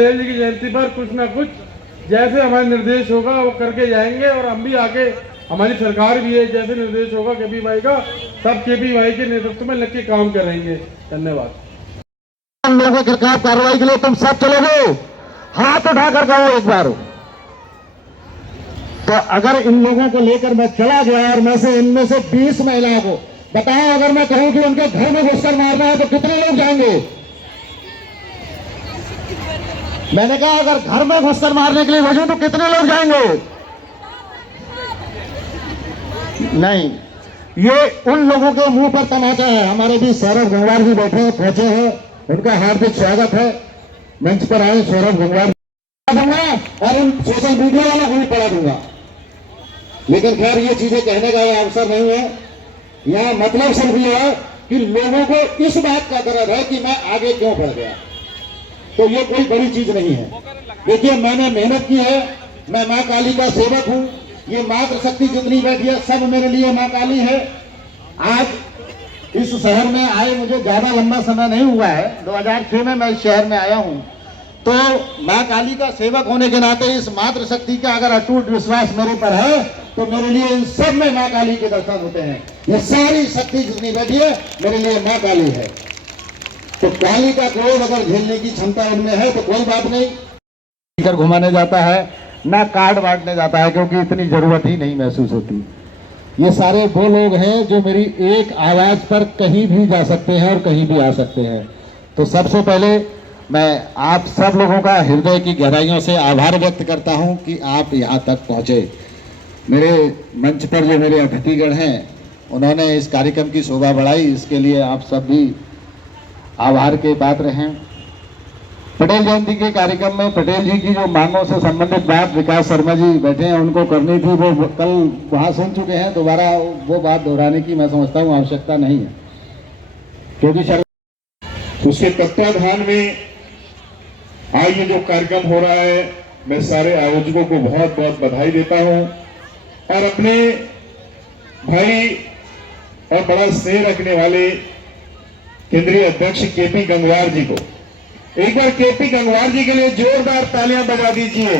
पटेल जी की जयंती पर कुछ ना कुछ जैसे हमारा निर्देश होगा वो करके जाएंगे और हम भी आगे हमारी सरकार भी है, जैसे निर्देश होगा केपी भाई का सब केपी भाई के नेतृत्व में लग के काम करेंगे। धन्यवाद। हम लोगों के खिलाफ कार्रवाई के लिए तुम सब चलोगे, हाथ उठाकर कहो एक बार। तो अगर इन लोगों को लेकर मैं चला गया और मैं से इनमें से 20 महिलाओं को बताओ, अगर मैं कहूं कि उनके घर में घुसकर मारना है तो कितने लोग जाएंगे? मैंने कहा अगर घर में घुसकर मारने के लिए भेजूं तो कितने लोग जाएंगे? नहीं, ये उन लोगों के मुंह पर तमाचा है। हमारे भी सौरभ गंगवार जी बैठे हैं, पहुंचे हैं, उनका हार्दिक स्वागत है। मंच पर आए सौरभ गंगवार दूंगा और उन सोशल मीडिया वालों को भी पढ़ा दूंगा। लेकिन खैर ये चीजें कहने का यह अवसर नहीं है। यह मतलब सिर्फ ये है कि लोगों को इस बात का दर्द है कि मैं आगे क्यों बढ़ गया। तो ये कोई बड़ी चीज नहीं है। देखिए मैंने मेहनत की है, मैं माँ काली का सेवक हूँ। ये मातृशक्ति जितनी बैठी है सब मेरे लिए माँ काली है। आज इस शहर में आए मुझे ज्यादा लंबा समय नहीं हुआ है, 2006 में मैं इस शहर में आया हूँ। तो माँ काली का सेवक होने के नाते इस मातृशक्ति का अगर अटूट विश्वास मेरे पर है तो मेरे लिए इन सब में माँ काली के दर्शन होते हैं। ये सारी शक्ति जितनी बैठी है मेरे लिए माँ काली है। तो काली का क्रोध अगर झेलने की क्षमता उनमें है तो कोई बात नहीं। कर घुमाने जाता है ना कार्ड बांटने जाता है, क्योंकि इतनी जरूरत ही नहीं महसूस होती। ये सारे वो लोग हैं जो मेरी एक आवाज पर कहीं भी जा सकते हैं और कहीं भी आ सकते हैं। तो सबसे पहले मैं आप सब लोगों का हृदय की गहराइयों से आभार व्यक्त करता हूं कि आप यहां तक पहुंचे। मेरे मंच पर जो मेरे अतिथिगण हैं उन्होंने इस कार्यक्रम की शोभा बढ़ाई, इसके लिए आप सब भी आभार के पात्र हैं। पटेल जयंती के कार्यक्रम में पटेल जी की जो मांगों से संबंधित बात विकास शर्मा जी बैठे हैं उनको करनी थी, वो कल वहां सुन चुके हैं। दोबारा वो बात दोहराने की मैं समझता हूँ आवश्यकता नहीं है, क्योंकि उसके तत्वाधान में आज ये जो कार्यक्रम हो रहा है मैं सारे आयोजकों को बहुत बहुत बधाई देता हूं और अपने भाई और बड़ा स्नेह रखने वाले केंद्रीय अध्यक्ष केपी गंगवार जी को एक बार केपी गंगवार जी के लिए जोरदार तालियां बजा दीजिए।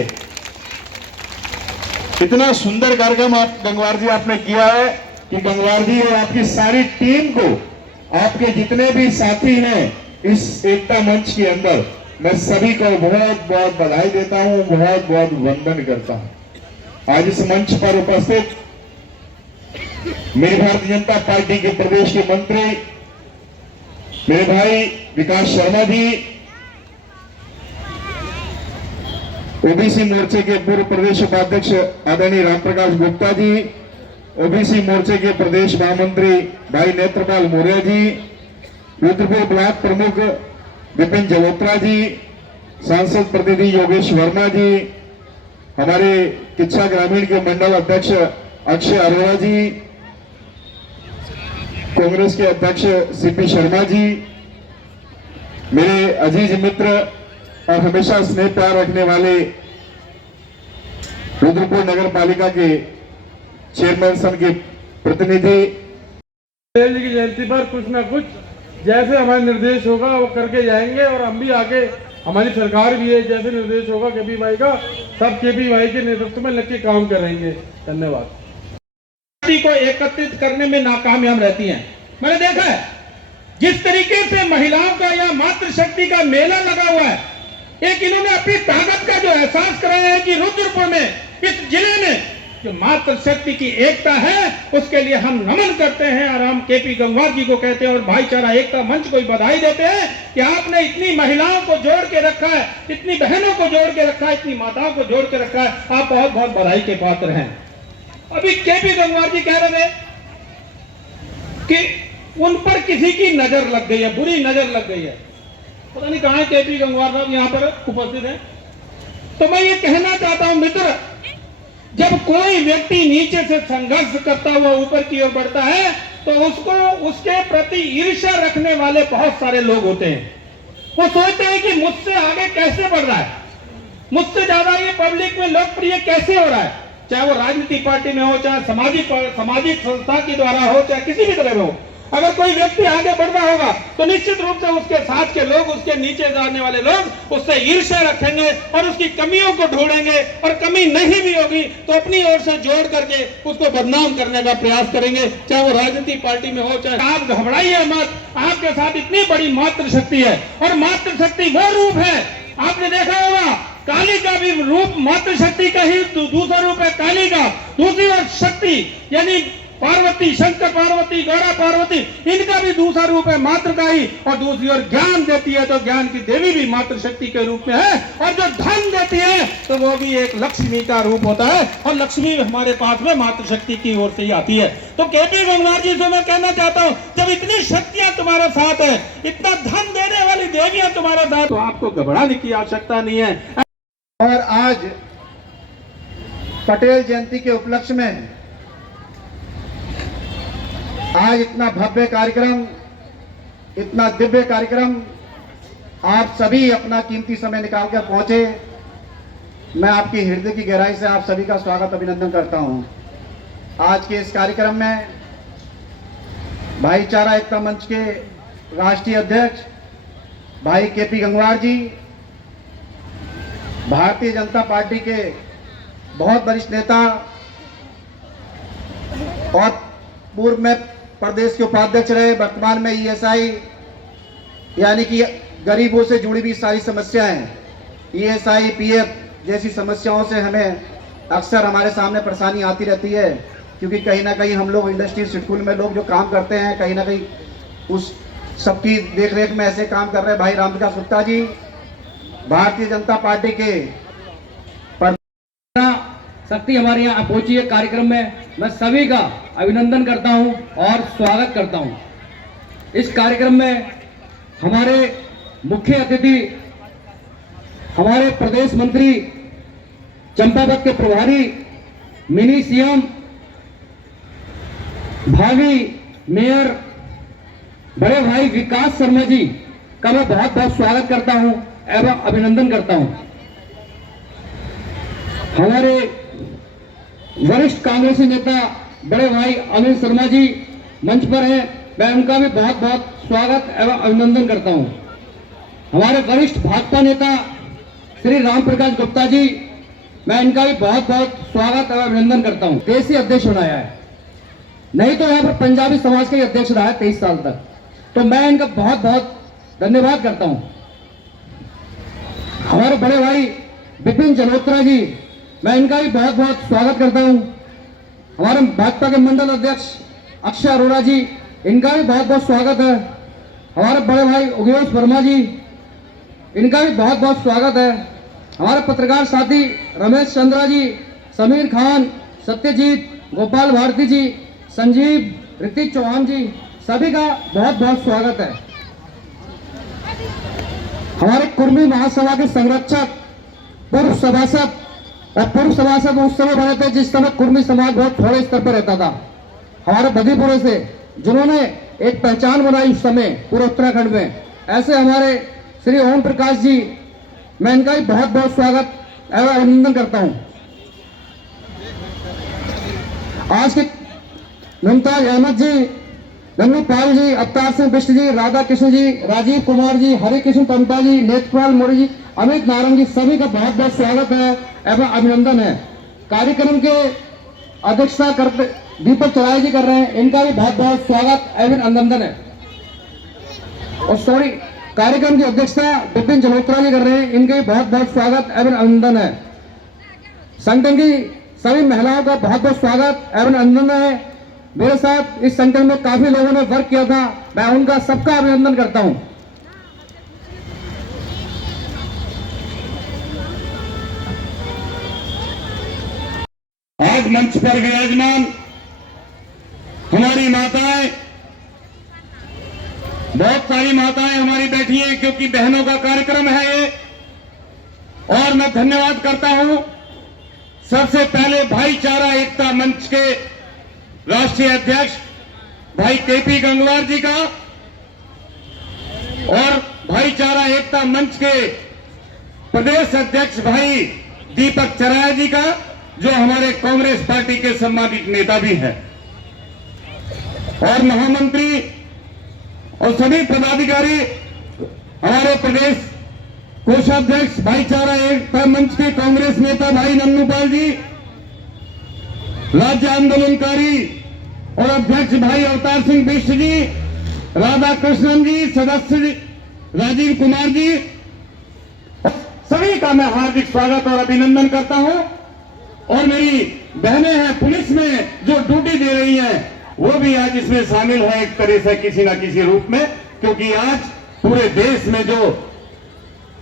इतना सुंदर कार्यक्रम आप गंगवार जी आपने किया है कि गंगवार जी और आपकी सारी टीम को, आपके जितने भी साथी हैं इस एकता मंच के अंदर, मैं सभी को बहुत बहुत बधाई देता हूं, बहुत बहुत वंदन करता हूं। आज इस मंच पर उपस्थित मेरी भारतीय जनता पार्टी के प्रदेश के मंत्री मेरे भाई विकास शर्मा जी, ओबीसी मोर्चे के पूर्व प्रदेश उपाध्यक्ष आदरणीय रामप्रकाश गुप्ता जी, ओबीसी मोर्चे के प्रदेश महामंत्री भाई नेत्रपाल मौर्य जी, रुद्रपुर ब्लॉक प्रमुख विपिन जलोत्रा जी, सांसद प्रतिनिधि योगेश वर्मा जी, हमारे किच्छा ग्रामीण के मंडल अध्यक्ष अक्षय अरोड़ा जी, कांग्रेस के अध्यक्ष सीपी शर्मा जी, मेरे अजीज मित्र और हमेशा स्नेह प्यार रखने वाले रुद्रपुर नगर पालिका के चेयरमैन सन के प्रतिनिधि। पटेल जी की जयंती पर कुछ ना कुछ जैसे हमारा निर्देश होगा वो करके जाएंगे और हम भी आगे हमारी सरकार भी है, जैसे निर्देश होगा केपी भाई का सब केपी भाई के नेतृत्व में लग के काम करेंगे। धन्यवाद। को एकत्रित करने में नाकामयाब रहती हैं। मैंने देखा है जिस तरीके से महिलाओं का या मातृशक्ति का मेला लगा हुआ है, एक इन्होंने अपनी ताकत का जो एहसास कराया है कि रुद्रपुर में, इस जिले में जो मातृशक्ति की एकता है उसके लिए हम नमन करते हैं और हम केपी गंगवार जी को कहते हैं और भाईचारा एकता मंच को बधाई देते हैं कि आपने इतनी महिलाओं को जोड़ के रखा है, इतनी बहनों को जोड़ के रखा है, इतनी माताओं को जोड़ के रखा है। आप बहुत बहुत बधाई के पात्र हैं। अभी केपी गंगवार जी कह रहे थे कि उन पर किसी की नजर लग गई है, बुरी नजर लग गई है। पता नहीं कहां केपी गंगवार साहब यहाँ पर उपस्थित है। तो मैं ये कहना चाहता हूं मित्र, जब कोई व्यक्ति नीचे से संघर्ष करता हुआ ऊपर की ओर बढ़ता है तो उसको उसके प्रति ईर्ष्या रखने वाले बहुत सारे लोग होते हैं। वो सोचते हैं कि मुझसे आगे कैसे बढ़ रहा है, मुझसे ज्यादा ये पब्लिक में लोकप्रिय कैसे हो रहा है, चाहे वो राजनीतिक पार्टी में हो, चाहे सामाजिक संस्था के द्वारा हो, चाहे किसी भी तरह में हो। अगर कोई व्यक्ति आगे बढ़ रहा होगा तो निश्चित रूप से उसके साथ के लोग, उसके नीचे जाने वाले लोग उससे ईर्ष्या रखेंगे और उसकी कमियों को ढूंढेंगे, और कमी नहीं भी होगी तो अपनी ओर से जोड़ करके उसको बदनाम करने का प्रयास करेंगे, चाहे वो राजनीतिक पार्टी में हो, चाहे। आप घबराइए मत, आपके साथ इतनी बड़ी मातृशक्ति है, और मातृशक्ति वो रूप है, आपने देखा होगा काली का भी रूप मातृशक्ति का ही दूसरा रूप है काली का, दूसरी ओर शक्ति यानी पार्वती, शंकर पार्वती, गौरा पार्वती, इनका भी दूसरा रूप है मातृ का ही, और दूसरी ओर ज्ञान देती है तो ज्ञान की देवी भी मातृशक्ति के रूप में है, और जो धन देती है तो वो भी एक लक्ष्मी का रूप होता है, और लक्ष्मी हमारे पास में मातृशक्ति की ओर से ही आती है। तो केपी गंगवार जी से मैं कहना चाहता हूं, जब इतनी शक्तियां तुम्हारे साथ है, इतना धन देने वाली देवियां तुम्हारे साथ, तो आपको घबराने की आवश्यकता नहीं है। और आज पटेल जयंती के उपलक्ष्य में आज इतना भव्य कार्यक्रम, इतना दिव्य कार्यक्रम, आप सभी अपना कीमती समय निकालकर पहुंचे। मैं आपकी हृदय की गहराई से आप सभी का स्वागत, अभिनंदन करता हूं। आज के इस कार्यक्रम में भाईचारा एकता मंच के राष्ट्रीय अध्यक्ष भाई केपी गंगवार जी, भारतीय जनता पार्टी के बहुत वरिष्ठ नेता और पूर्व में प्रदेश के उपाध्यक्ष रहे, वर्तमान में ईएसआई यानी कि गरीबों से जुड़ी हुई सारी समस्याएं, ईएसआई पीएफ जैसी समस्याओं से हमें अक्सर हमारे सामने परेशानी आती रहती है, क्योंकि कहीं ना कहीं हम लोग इंडस्ट्री शेड्यूल में लोग जो काम करते हैं, कहीं ना कहीं उस सबकी देखरेख में ऐसे काम कर रहे हैं भाई रामविकास गुप्ता जी, भारतीय जनता पार्टी के शक्ति हमारे यहाँ पहुंची है कार्यक्रम में। मैं सभी का अभिनंदन करता हूं और स्वागत करता हूं। इस कार्यक्रम में हमारे मुख्य अतिथि, हमारे प्रदेश मंत्री, चंपावत के प्रभारी, मिनी सीएम, भावी मेयर बड़े भाई विकास शर्मा जी का मैं बहुत बहुत स्वागत करता हूं एवं अभिनंदन करता हूं। हमारे वरिष्ठ कांग्रेसी नेता बड़े भाई अनिल शर्मा जी मंच पर हैं, मैं उनका भी बहुत बहुत स्वागत एवं अभिनंदन करता हूं। हमारे वरिष्ठ भाजपा नेता श्री राम प्रकाश गुप्ता जी, मैं इनका भी बहुत बहुत स्वागत एवं अभिनंदन करता हूं। देशी अध्यक्ष बनाया है, नहीं तो यहाँ पर पंजाबी समाज के अध्यक्ष रहा है 23 साल तक, तो मैं इनका बहुत बहुत धन्यवाद करता हूं। हमारे बड़े भाई विपिन जलोत्रा जी, मैं इनका भी बहुत बहुत स्वागत करता हूं। हमारे भाजपा के मंडल अध्यक्ष अक्षय अरोड़ा जी, इनका भी बहुत बहुत स्वागत है। हमारे बड़े भाई योगेश वर्मा जी, इनका भी बहुत बहुत स्वागत है। हमारे पत्रकार साथी रमेश चंद्रा जी, समीर खान, सत्यजीत, गोपाल भारती जी, संजीव, ऋतिक चौहान जी, सभी का बहुत बहुत स्वागत है। हमारे कुर्मी महासभा के संरक्षक, पूर्व सभासद और पूर्व सभासद उस समय बने थे जिस समय कुर्मी समाज बहुत थोड़े स्तर पर रहता था, हमारे बदीपुरे से, जिन्होंने एक पहचान बनाई उस समय पूरे उत्तराखंड में। ऐसे हमारे श्री ओम प्रकाश जी, मैं इनका भी बहुत बहुत स्वागत एवं अभिनंदन करता हूं। आज के मुमताज अहमद जी, गंगू पाल जी, अवतार सिंह बिष्ट जी, राधा कृष्ण जी, राजीव कुमार जी, हरि कृष्ण टंटा जी, नेत्रपाल मौर्य जी, अमित नारंग जी, सभी का बहुत बहुत स्वागत है एवं अभिनंदन है। कार्यक्रम के अध्यक्षता करते दीपक चौराहे जी कर रहे हैं, इनका भी बहुत बहुत स्वागत एवं अभिनंदन है। और कार्यक्रम की अध्यक्षता विपिन जलोत्रा जी कर रहे हैं, इनका भी बहुत बहुत स्वागत एवं अभिनंदन है। संगठन की सभी महिलाओं का बहुत बहुत स्वागत एवं अभिनंदन है। मेरे साथ इस संगठन में काफी लोगों ने वर्क किया था, मैं उनका सबका अभिनंदन करता हूं। आज मंच पर विराजमान हमारी माताएं, बहुत सारी माताएं हमारी बैठी हैं, क्योंकि बहनों का कार्यक्रम है ये, और मैं धन्यवाद करता हूं सबसे पहले भाईचारा एकता मंच के राष्ट्रीय अध्यक्ष भाई केपी गंगवार जी का, और भाईचारा एकता मंच के प्रदेश अध्यक्ष भाई दीपक चराया जी का, जो हमारे कांग्रेस पार्टी के सम्मानित नेता भी हैं, और महामंत्री और सभी पदाधिकारी, हमारे प्रदेश कोषाध्यक्ष भाईचारा एकता मंच के कांग्रेस नेता भाई नन्नूपाल जी, राज्य आंदोलनकारी और अध्यक्ष भाई अवतार सिंह बिष्ट जी, राधा कृष्णन जी, सदस्य राजीव कुमार जी, सभी का मैं हार्दिक स्वागत और अभिनंदन करता हूं। और मेरी बहनें हैं पुलिस में जो ड्यूटी दे रही हैं, वो भी आज इसमें शामिल है एक तरह से किसी ना किसी रूप में, क्योंकि आज पूरे देश में जो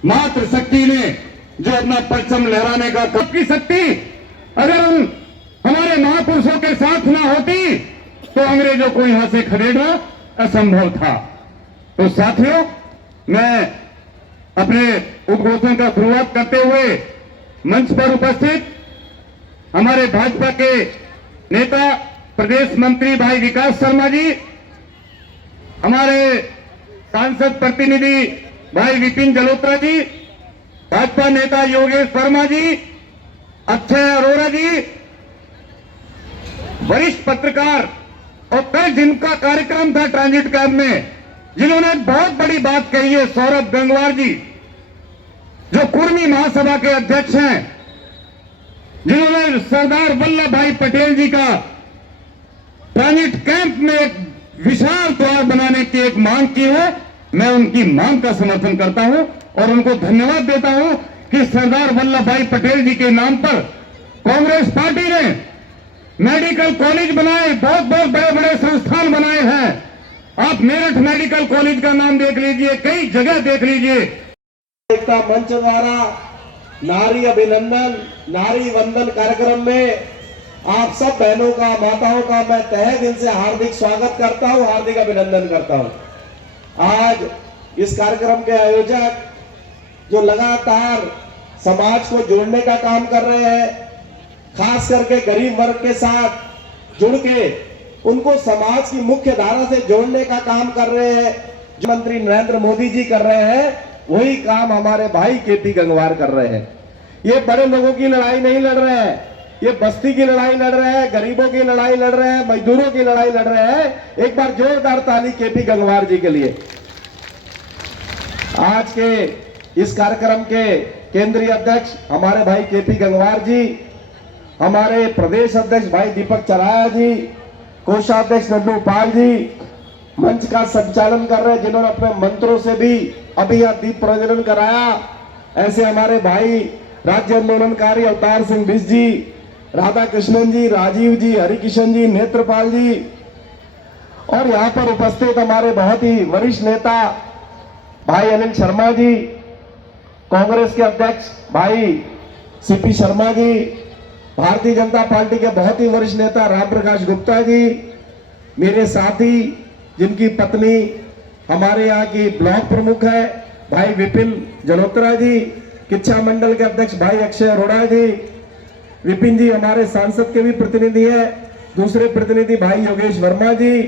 मातृशक्ति ने जो अपना परचम लहराने का की शक्ति अगर हमारे महापुरुषों के साथ ना होती तो अंग्रेजों को यहां से खदेड़ना असंभव था। तो साथियों, मैं अपने उद्घोषण का शुरुआत करते हुए मंच पर उपस्थित हमारे भाजपा के नेता प्रदेश मंत्री भाई विकास शर्मा जी, हमारे सांसद प्रतिनिधि भाई विपिन जलोत्रा जी, भाजपा नेता योगेश वर्मा जी, अक्षय अरोड़ा जी, वरिष्ठ पत्रकार और कल जिनका कार्यक्रम था ट्रांजिट कैंप में, जिन्होंने बहुत बड़ी बात कही है, सौरभ गंगवार जी जो कुर्मी महासभा के अध्यक्ष हैं, जिन्होंने सरदार वल्लभ भाई पटेल जी का ट्रांजिट कैंप में एक विशाल द्वार बनाने की एक मांग की है। मैं उनकी मांग का समर्थन करता हूं और उनको धन्यवाद देता हूं कि सरदार वल्लभ भाई पटेल जी के नाम पर कांग्रेस पार्टी ने मेडिकल कॉलेज बनाए, बहुत बहुत बड़े बड़े संस्थान बनाए हैं। आप मेरठ मेडिकल कॉलेज का नाम देख लीजिए, कई जगह देख लीजिए। एकता मंच द्वारा नारी अभिनंदन, नारी वंदन कार्यक्रम में आप सब बहनों का, माताओं का मैं तहे दिल से हार्दिक स्वागत करता हूं, हार्दिक अभिनंदन करता हूं। आज इस कार्यक्रम के आयोजक जो लगातार समाज को जोड़ने का काम कर रहे हैं, खास करके गरीब वर्ग के साथ जुड़ के उनको समाज की मुख्य धारा से जोड़ने का काम कर रहे हैं, जो मंत्री नरेंद्र मोदी जी कर रहे हैं, वही काम हमारे भाई केपी गंगवार कर रहे हैं। ये बड़े लोगों की लड़ाई नहीं लड़ रहे हैं, ये बस्ती की लड़ाई लड़ रहे हैं, गरीबों की लड़ाई लड़ रहे हैं, मजदूरों की लड़ाई लड़ रहे हैं। एक बार जोरदार ताली केपी गंगवार जी के लिए। आज के इस कार्यक्रम के केंद्रीय अध्यक्ष हमारे भाई केपी गंगवार जी, हमारे प्रदेश अध्यक्ष भाई दीपक चराया जी, कोषाध्यक्ष नन्नूपाल जी मंच का संचालन कर रहे हैं, जिन्होंने अपने मंत्रों से भी अभी यह दीप प्रज्वलन कराया। ऐसे हमारे भाई राज्य आंदोलनकारी अवतार सिंह बिष्ट जी, राधा कृष्णन जी, राजीव जी, हरिकिशन जी, नेत्रपाल जी, और यहाँ पर उपस्थित हमारे बहुत ही वरिष्ठ नेता भाई अनिल शर्मा जी, कांग्रेस के अध्यक्ष भाई सीपी शर्मा जी, भारतीय जनता पार्टी के बहुत ही वरिष्ठ नेता राम प्रकाश गुप्ता जी, मेरे साथी जिनकी पत्नी हमारे यहाँ की ब्लॉक प्रमुख है भाई विपिन जलोत्रा जी, किच्छा मंडल के अध्यक्ष भाई अक्षय अरोड़ा जी, विपिन जी हमारे सांसद के भी प्रतिनिधि है, दूसरे प्रतिनिधि भाई योगेश वर्मा जी,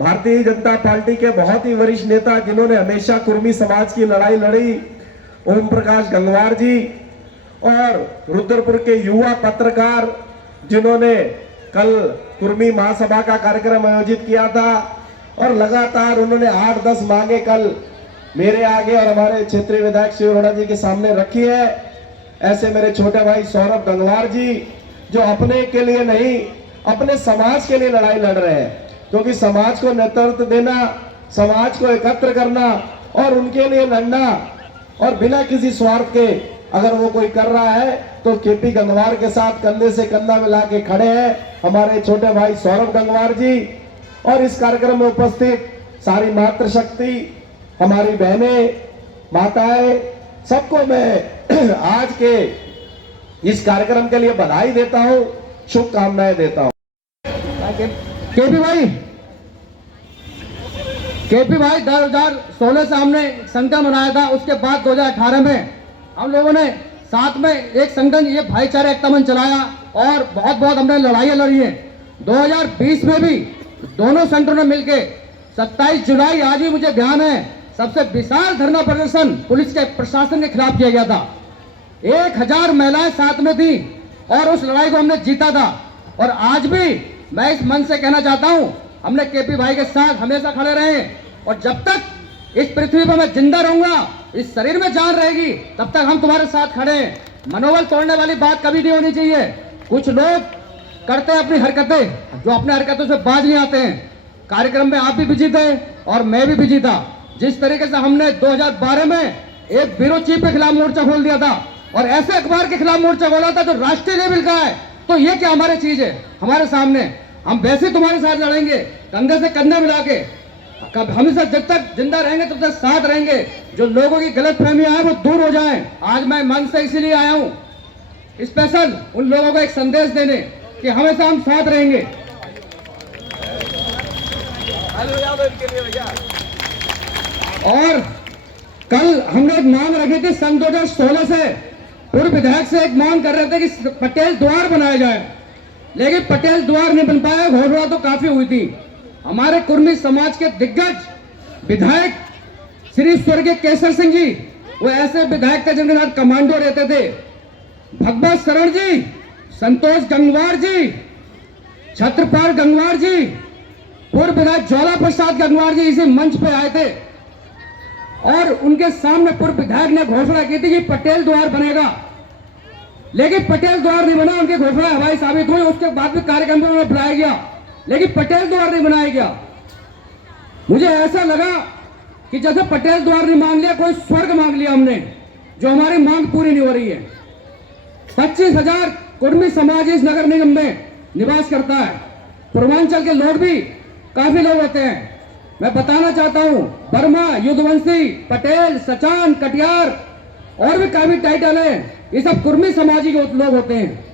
भारतीय जनता पार्टी के बहुत ही वरिष्ठ नेता जिन्होंने हमेशा कुर्मी समाज की लड़ाई लड़ी, ओम प्रकाश गंगवार जी, और रुद्रपुर के युवा पत्रकार जिन्होंने कल कुर्मी महासभा का कार्यक्रम आयोजित किया था, और लगातार उन्होंने 8-10 मांगे कल मेरे आगे और हमारे क्षेत्रीय विधायक शिव अरोड़ा जी के सामने रखी है। ऐसे मेरे छोटे भाई सौरभ गंगवार जी जो अपने के लिए नहीं, अपने समाज के लिए लड़ाई लड़ रहे हैं, क्योंकि समाज को नेतृत्व देना, समाज को एकत्र करना और उनके लिए लड़ना, और बिना किसी स्वार्थ के अगर वो कोई कर रहा है तो केपी गंगवार के साथ कंधे से कंधा मिला के खड़े हैं हमारे छोटे भाई सौरभ गंगवार जी। और इस कार्यक्रम में उपस्थित सारी मातृशक्ति, हमारी बहनें, माताएं, सबको मैं आज के इस कार्यक्रम के लिए बधाई देता हूं, शुभकामनाएं देता हूं। केपी भाई 2016 से हमने संगठन बनाया था, उसके बाद 2018 में हम लोगों ने साथ में एक संगठन ये भाईचारा एकता मंच चलाया और बहुत बहुत हमने लड़ाइयाँ लड़ी हैं। 2020 में भी दोनों संगठनों ने मिलकर 27 जुलाई आज भी मुझे ध्यान है, सबसे विशाल धरना प्रदर्शन पुलिस के प्रशासन के खिलाफ किया गया था। 1000 महिलाएं साथ में थी और उस लड़ाई को हमने जीता था। और आज भी मैं इस मंच से कहना चाहता हूं, हमने केपी भाई के साथ हमेशा खड़े रहे और जब तक इस पृथ्वी पर मैं जिंदा रहूंगा, इस शरीर में जान रहेगी, तब तक हम तुम्हारे साथ खड़े हैं। मनोबल तोड़ने वाली बात कभी नहीं होनी चाहिए। कुछ लोग करते हैं अपनी हरकतें, जो अपने हरकतों से बाज नहीं आते हैं। कार्यक्रम में आप भी बिजी थे और मैं भी बिजी था। जिस तरीके से हमने 2012 में एक ब्यूरो चीफ के खिलाफ मोर्चा खोल दिया था और ऐसे अखबार के खिलाफ मोर्चा खोला था जो राष्ट्रीय लेवल का है, तो ये क्या हमारी चीज है हमारे सामने? हम वैसे तुम्हारे साथ लड़ेंगे, कंधे से कंधे मिला के। हमेशा जब तक जिंदा रहेंगे तब तक साथ रहेंगे। जो लोगों की गलत फहमियां हैं वो दूर हो जाएं। आज मैं मंच से इसीलिए आया हूं, स्पेशल उन लोगों को एक संदेश देने कि हमेशा हम साथ रहेंगे। और कल हमने एक मांग रखी थी सन 2016 से, पूर्व विधायक से एक मांग कर रहे थे कि पटेल द्वार बनाया जाए, लेकिन पटेल द्वार नहीं बन पाया। घोषणा तो काफी हुई थी। हमारे कुर्मी समाज के दिग्गज विधायक श्री स्वर्गीय केसर सिंह जी, वो ऐसे विधायक थे जिनके साथ कमांडो रहते थे। भगवत शरण जी, संतोष गंगवार जी, छत्रपाल गंगवार जी, पूर्व विधायक ज्वाला प्रसाद गंगवार जी इसी मंच पे आए थे और उनके सामने पूर्व विधायक ने घोषणा की थी कि पटेल द्वार बनेगा, लेकिन पटेल द्वार नहीं बना। उनकी घोषणा हवाई साबित हुई। उसके बाद भी कार्यक्रम में बुलाया गया, लेकिन पटेल द्वार नहीं बनाया गया। मुझे ऐसा लगा कि जैसे पटेल द्वार नहीं मांग लिया, कोई स्वर्ग मांग लिया हमने, जो हमारी मांग पूरी नहीं हो रही है। 25,000 कुर्मी समाज इस नगर निगम में निवास करता है। पूर्वांचल के लोग भी काफी लोग होते हैं। मैं बताना चाहता हूं, वर्मा, युद्धवंशी, पटेल, सचान, कटियार और भी काफी टाइटल है, ये सब कुर्मी समाजी के लोग होते हैं।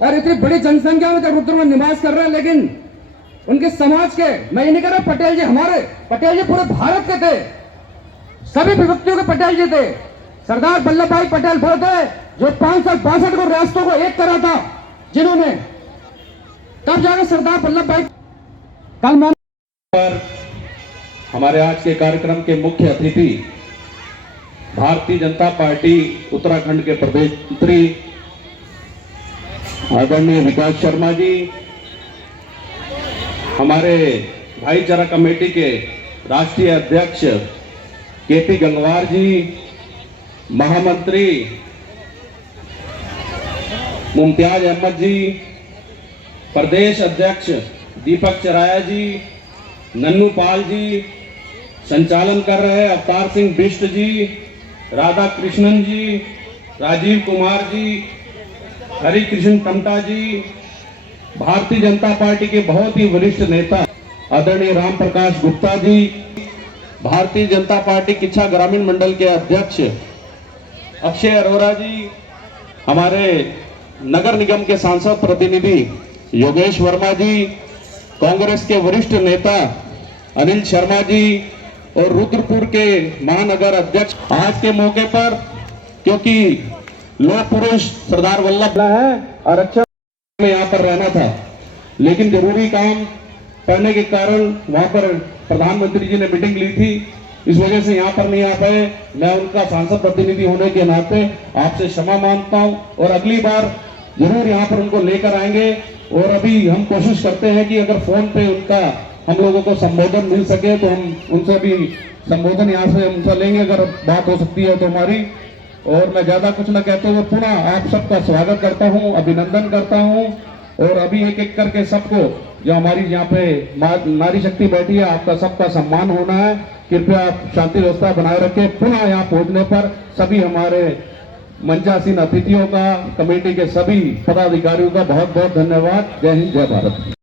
और इतनी बड़ी जनसंख्या में रुद्र में निवास कर रहे हैं, लेकिन उनके समाज के, मैं ये नहीं कह रहा पटेल जी हमारे, पटेल जी पूरे भारत के थे, सभी विभक्तियों के पटेल जी थे। सरदार वल्लभ भाई पटेल वो थे जो 562 को रियासतों को एक करा था, जिन्होंने तब जाकर सरदार वल्लभ भाई। कल मैं हमारे आज के कार्यक्रम के मुख्य अतिथि भारतीय जनता पार्टी उत्तराखंड के प्रदेश मंत्री आदरणीय विकास शर्मा जी, हमारे भाईचारा कमेटी के राष्ट्रीय अध्यक्ष केपी गंगवार जी, महामंत्री मुमताज अहमद जी, प्रदेश अध्यक्ष दीपक चराया जी, नन्नू पाल जी, संचालन कर रहे अवतार सिंह बिष्ट जी, राधा कृष्णन जी, राजीव कुमार जी, हरि कृष्ण टमटा जी, भारतीय जनता पार्टी के बहुत ही वरिष्ठ नेता आदरणीय राम प्रकाश गुप्ता जी, भारतीय जनता पार्टी किच्छा ग्रामीण मंडल के अध्यक्ष अक्षय अरोरा जी, हमारे नगर निगम के सांसद प्रतिनिधि योगेश वर्मा जी, कांग्रेस के वरिष्ठ नेता अनिल शर्मा जी और रुद्रपुर के महानगर अध्यक्ष। आज के मौके पर क्योंकि लोह पुरुष सरदार वल्लभ है और अच्छा में यहाँ पर रहना था, लेकिन जरूरी काम पड़ने के कारण वहां पर प्रधानमंत्री जी ने मीटिंग ली थी, इस वजह से यहाँ पर नहीं आ पाए। मैं उनका सांसद प्रतिनिधि होने के नाते आपसे क्षमा मांगता हूँ और अगली बार जरूर यहाँ पर उनको लेकर आएंगे। और अभी हम कोशिश करते हैं कि अगर फोन पे उनका हम लोगों को संबोधन मिल सके तो हम उनसे भी संबोधन यहाँ से उनसे लेंगे, अगर बात हो सकती है तो हमारी। और मैं ज्यादा कुछ न कहते हुए पुनः आप सबका स्वागत करता हूँ, अभिनंदन करता हूँ। और अभी एक एक करके सबको, जो हमारी यहाँ पे नारी शक्ति बैठी है, आपका सबका सम्मान होना है। कृपया आप शांति व्यवस्था बनाए रखें। पुनः यहाँ पहुंचने पर सभी हमारे मंचासीन अतिथियों का, कमेटी के सभी पदाधिकारियों का बहुत बहुत धन्यवाद। जय हिंद, जय भारत।